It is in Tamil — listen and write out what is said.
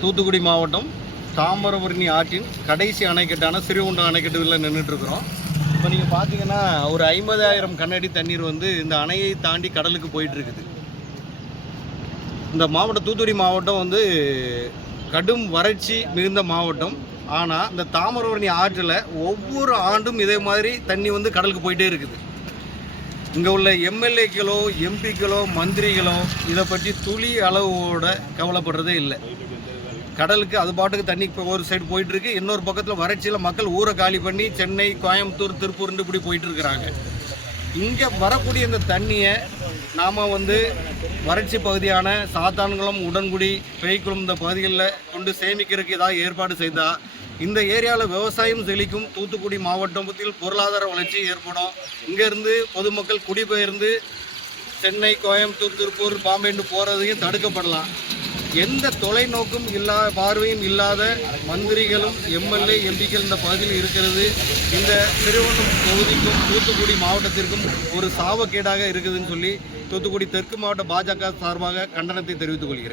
தூத்துக்குடி மாவட்டம் தாமிரபரணி ஆற்றின் கடைசி அணைக்கட்டான ஸ்ரீகுண்டம் அணைக்கட்டுவில் நின்றுட்டுருக்குறோம். இப்போ நீங்கள் பார்த்தீங்கன்னா ஒரு 50,000 கனஅடி தண்ணீர் வந்து இந்த அணையை தாண்டி கடலுக்கு போயிட்டுருக்குது. இந்த மாவட்டம் தூத்துக்குடி மாவட்டம் வந்து கடும் வறட்சி மிகுந்த மாவட்டம். ஆனால் இந்த தாமிரபரணி ஆற்றில் ஒவ்வொரு ஆண்டும் இதே மாதிரி தண்ணி வந்து கடலுக்கு போயிட்டே இருக்குது. இங்கே உள்ள எம்எல்ஏக்களோ எம்பிக்களோ மந்திரிகளோ இதை பற்றி துளி அளவோட கவலைப்படுறதே இல்லை. கடலுக்கு அது பாட்டுக்கு தண்ணி ஒரு சைடு போயிட்டுருக்கு, இன்னொரு பக்கத்தில் வறட்சியில் மக்கள் ஊரை காலி பண்ணி சென்னை, கோயம்புத்தூர், திருப்பூர்னு இப்படி போயிட்டு இருக்கிறாங்க. இங்கே வரக்கூடிய இந்த தண்ணியை நாம் வந்து வறட்சி பகுதியான சாத்தான்குளம், உடன்குடி, பேய்க்குளம் இந்த பகுதிகளில் கொண்டு சேமிக்கிறதுக்கு ஏதாவது ஏற்பாடு செய்தால் இந்த ஏரியாவில் விவசாயம் செழிக்கும். தூத்துக்குடி மாவட்டத்தில் பொருளாதார வளர்ச்சி ஏற்படும். இங்கேருந்து பொதுமக்கள் குடிபெயர்ந்து சென்னை, கோயம்புத்தூர், திருப்பூர், பாம்பேன்னு போகிறதையும் தடுக்கப்படலாம். எந்த தொலைநோக்கும் இல்லாத பார்வையும் இல்லாத மந்திரிகளும் எம்எல்ஏ எம்பிக்கள் இந்த பகுதியில் இருக்கிறது இந்த ஸ்ரீகுண்டம் தொகுதிக்கும் தூத்துக்குடி மாவட்டத்திற்கும் ஒரு சாபக்கேடாக இருக்குதுன்னு சொல்லி தூத்துக்குடி தெற்கு மாவட்ட பாஜக சார்பாக கண்டனத்தை தெரிவித்துக் கொள்கிறேன்.